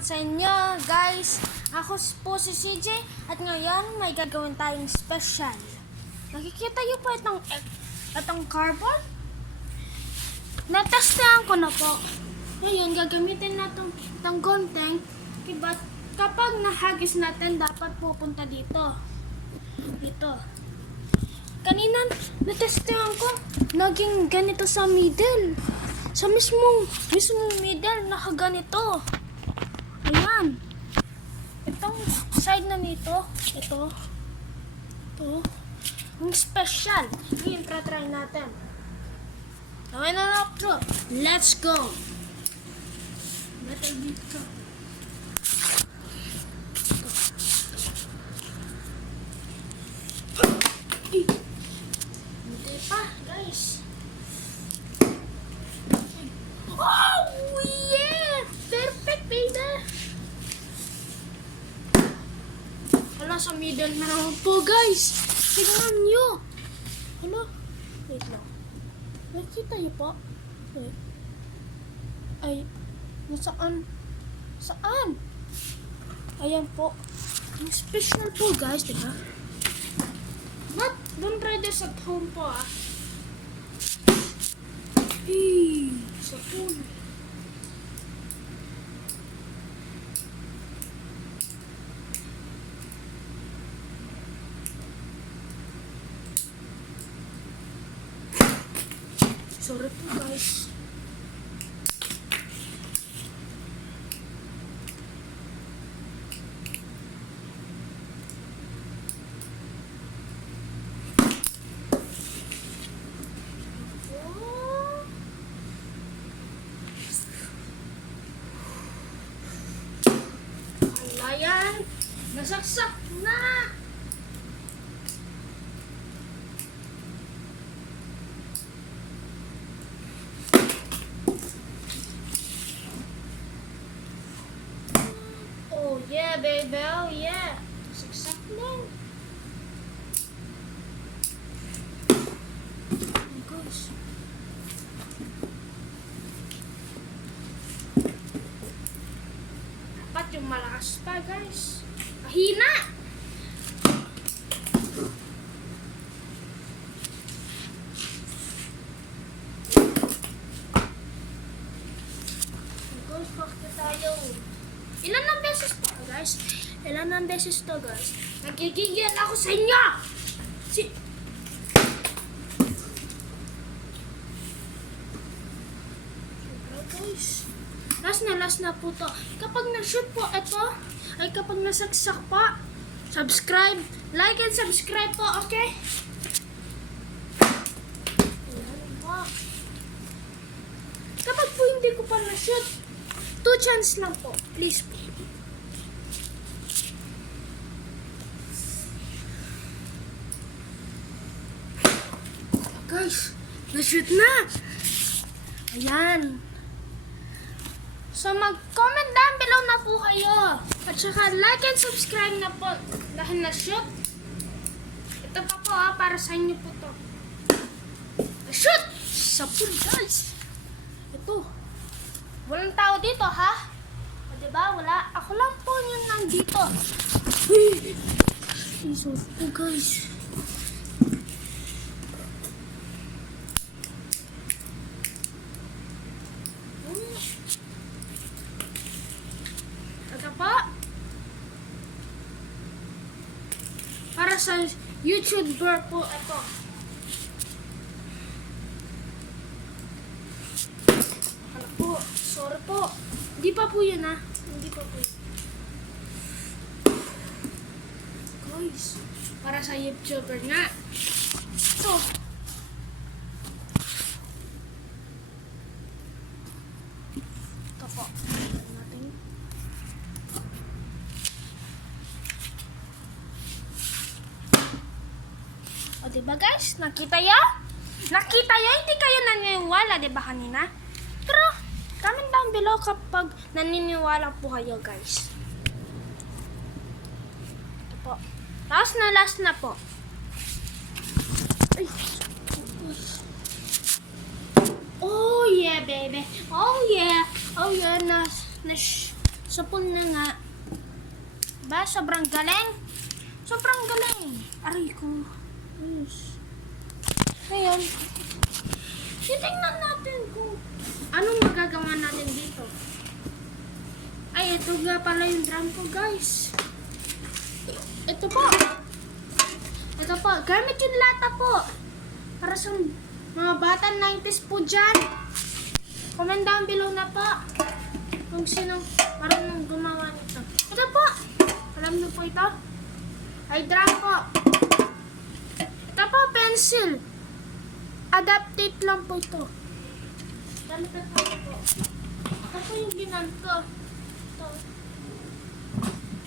naman sa inyo, guys. Ako po si CJ at ngayon may gagawin tayong special. Nakikita niyo po itong carbon? Natestahan ko na po. Ngayon, gagamitin natin itong gunting. Diba, kapag nahagis natin, dapat pupunta dito. Dito. Kanina, natestahan ko. Naging ganito sa middle. Sa mismong middle, nakaganito. Ayan. Itong side na nito, ito. Ang special. Ngayon, try natin. Okay na lang ito. Let's go. Better dito. Hindi pa, guys. Oh, yeah! Perfect, baby! Wala sa middle na naman po, guys. Tignan nyo. Ano? Wait lang. Nakita nyo po? Wait. Ay, nasaan? Saan? Ayan po. Ang special po, guys, diba? But, don't try this at home po, ah. Hey, sa pool. Sorry po, guys. Ayan, nasaksak na. Oh yeah, baby, oh yeah. Nasaksak na. Oh my gosh. Dapat yung malakas pa, guys. Mahina! Guys, bakit tayo? Ilan ang beses to, guys? Ilan ang beses to, guys? Nagigigil ako sa inyo! Guys, last na po to. Kapag na-shoot po ito, ay kapag nasaksak pa, subscribe, like and subscribe po, okay? Ayan po. Kapag po hindi ko pa na-shoot, 2 chance lang po, please po. Guys, na-shoot na! Ayan. So, mag-comment down below na po kayo. At saka, like and subscribe na po. Dahil na-shoot. Ito pa po, para sa inyo po to. Na-shoot! Sa pool, guys. Ito. Walang tao dito, ha? O, diba? Wala. Ako lang po yung nandito. Jesus po, guys. Para sa YouTuber po ito. Ano po? Sorry po. Hindi pa po yun, ha? Hindi pa po yun. Guys, para sa YouTuber nga. Ito. Ito po. O, diba guys? Nakita ya? Nakita ya? Hindi kayo naniniwala, diba kanina? Pero, comment down below kapag naniniwala po kayo, guys. Ito po. Last na po. Ay. Oh yeah, baby. Oh yeah. Oh yeah, Supol na nga. Ba, sobrang galing. Sobrang galing. Aray ko. Yes. Ngayon, titingnan natin kung anong magagawa natin dito. Ay, ito nga pala yung drum ko, guys. Ito po. Ito po. Gamit yung lata po. Para sa mga bata 90s po dyan. Comment down below na po kung sino marunong gumawa nito. Ito po. Alam niyo po ito? Ay, drum po. Ito po, pencil. Adaptate lang po ito. Ganito po ito. Ito po yung ginanto. Ito.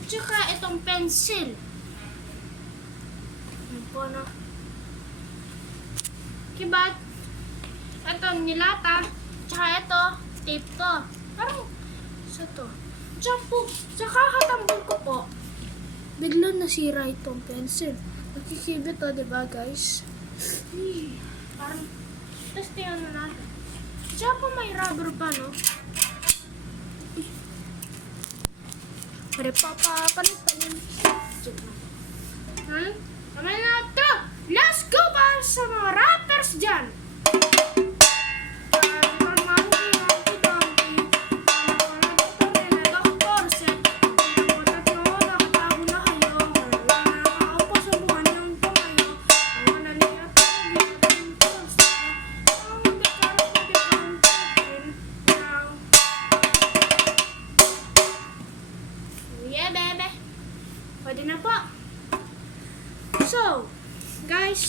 Tsaka itong pencil. Yan po, no? Kibat. Ito, nilata. Tsaka ito, tape to. Parang, sa to. Tsaka po, sa kakatambol ko po, bigla nasira itong pencil. Nakikibit to, diba guys? Parang, testingan na natin. Tsaka po may rubber pa, no? Pare papa, panin. Kamay na ito! Let's go para sa mga rappers dyan!